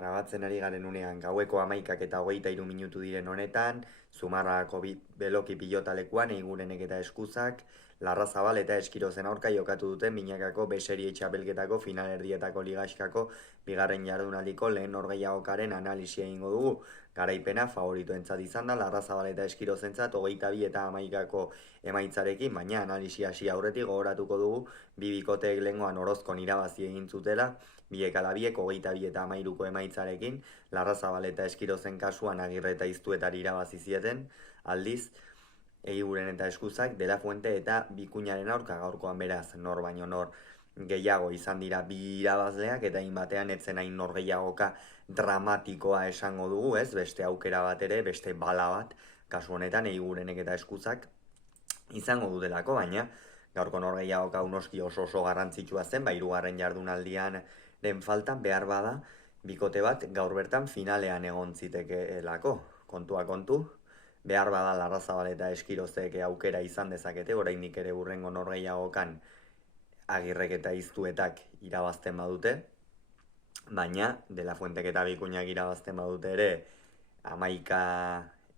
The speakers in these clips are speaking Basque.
Grabatzen ari garen unean gaueko 11:23 minutu diren honetan, Zumarragako beloki pilotalekuan Eigurenek eta Eskuzak, Larrazabal eta Eskirozen aurka jokatu duten binakako beserie txapelketako finalerdietako ligaxkako bigarren jardunaldiko lehen norgehiagokaren analisia egingo dugu. Garaipena favoritoentzat izan da Larrazabal eta Eskirozentzat 22 eta 11ko emaitzarekin, baina analisia hasi aurretik gogoratuko dugu bi bikoteek lehengoan Orozkon irabazi egin zutela, biek ala biek 22 eta 13ko emaitzarekin, Larrazabal eta Eskirozen kasuan Agirre eta Iztuetari irabazi zieten, aldiz Eiguren eta Eskuzak De La Fuente eta Bikuñaren aurka gaurkoan beraz nor baino nor gehiago izan dira bi irabazleak, eta batean etzen hain nor gehiagoka dramatikoa esango dugu, ez? Beste aukera bat ere, beste bala bat, kasu honetan Eigurenek eta Eskuzak izango dutelako, baina gaurko nor gehiagoka unoski oso garrantzitsua zen, hirugarren jardunaldian den faltan behar bada bikote bat gaur bertan finalean egon zitekeelako. Kontua kontu, behar bada Larrazabal eta Eskirozek aukera izan dezakete, oraindik ere hurrengo norgehiagokan Agirrek eta Iztuetak irabazten badute, baina De La Fuentek eta Bikuñak irabazten badute ere 11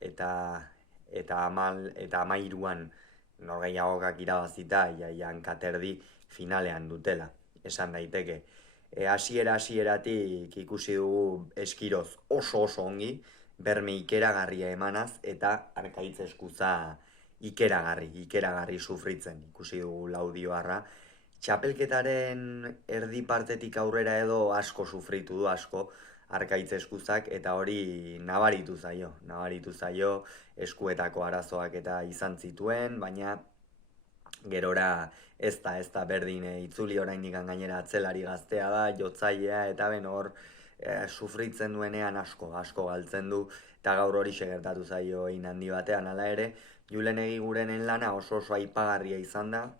eta 13an norgehiagokak irabazita jaian katerdi finalean dutela, esan daiteke. Hasieratik ikusi dugu Eskiroz oso ongi, berme ikeragarria emanaz, eta Arkaitz Eskuza ikeragarri sufritzen ikusi dugu Laudioarra. Txapelketaren erdi partetik aurrera edo asko sufritu du, asko Arkaitz Eskuzak, eta hori nabaritu zaio eskuetako arazoak eta izan zituen, baina gerora ez da berdin, itzuli oraindik gainera atzelari gaztea da, jotzailea, eta hor sufritzen duenean asko galtzen du, eta gaur hori gertatu zaio hein handi batean. Hala ere, Julen Egigurenen lana oso aipagarria izan da,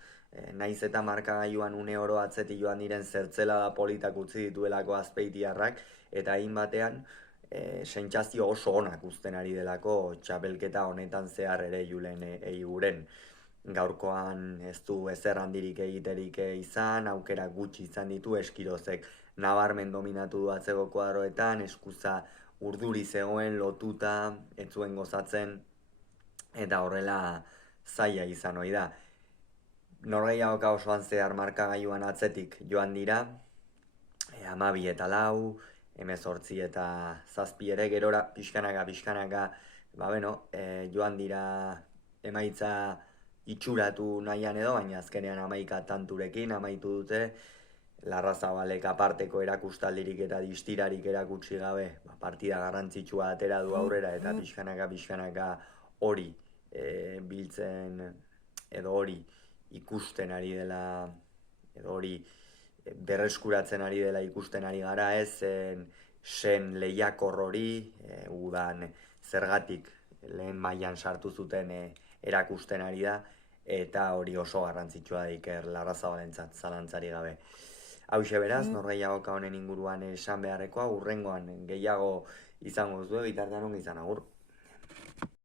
naiz eta markagailuan une oro atzetik joan diren zertzela da politak utzi dituelako azpeitiarrak, eta hein batean sentsazio oso onak uzten ari delako txapelketa honetan zehar ere Julen Egiguren. Gaurkoan ez du ezer handirik egiterik izan, aukera gutxi izan ditu, Eskirozek nabarmen dominatu du atzeko kuadroetan, Eskuza urduri zegoen, lotuta, ez zuen gozatzen, eta horrela zaila izan ohi da. Norgehiagoka osoan zehar markagailuan atzetik joan dira, 12 eta 4, 18 eta 7 ere, gerora pixkanaka, joan dira emaitza itxuratu nahian edo, baina azkenean 11 tanturekin amaitu dute. Larrazabalek aparteko erakustaldirik eta distirarik erakutsi gabe, partida garrantzitsua atera du aurrera, eta pixkanaka hori biltzen edo hori ikusten ari dela, edo hori berreskuratzen ari dela ikusten ari gara, ez sen lehiakor hori, udan zergatik lehen mailan sartu zuten erakusten ari da, eta hori oso garrantzitsua da Iker Larrazabalentzat, zalantzari gabe. Hauxe beraz, norgehiagoka honen inguruan esan beharrekoa, hurrengoan gehiago izango zuen, bitartean ongi izan, agur.